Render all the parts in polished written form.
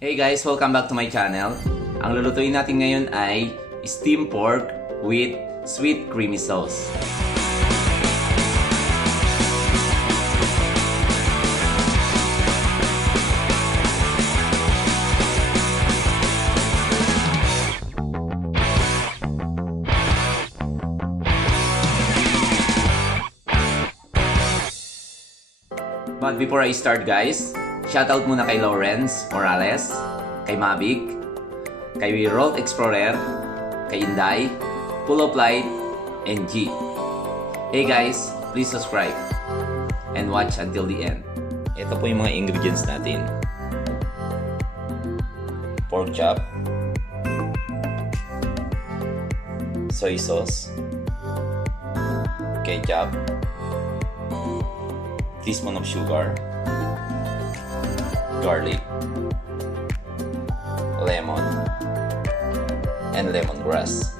Hey guys, welcome back to my channel. Ang lulutuin natin ngayon ay steamed pork with sweet creamy sauce. But before I start guys, shoutout muna kay Lawrence Morales, kay Mavic, kay Roll Explorer, kay Inday, Full of Light, and G. Hey guys, please subscribe and watch until the end. Ito po yung mga ingredients natin. Pork chop, soy sauce, ketchup, teaspoon of sugar, garlic, lemon, and lemongrass.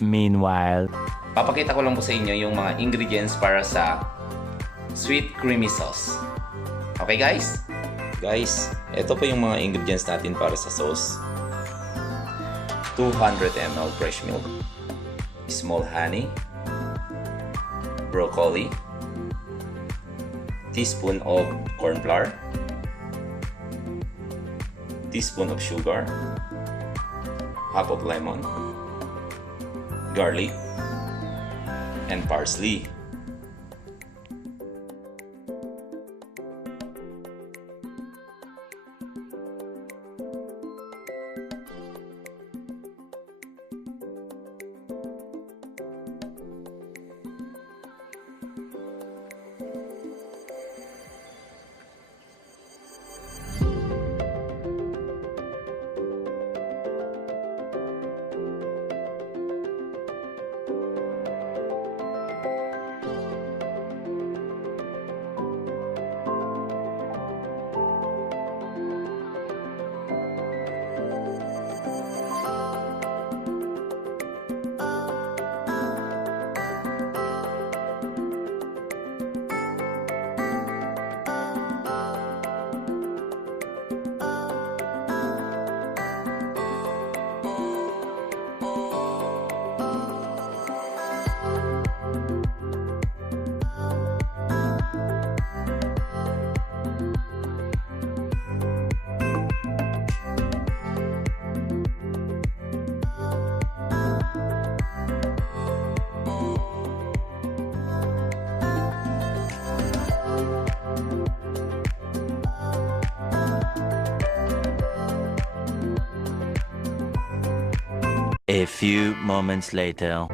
Meanwhile, Papakita ko lang po sa inyo yung mga ingredients para sa sweet creamy sauce. Okay guys? Guys, ito po yung mga ingredients natin para sa sauce. 200 ml fresh milk, small honey, broccoli, teaspoon of corn flour, teaspoon of sugar, half of lemon, garlic, and parsley. a few moments later.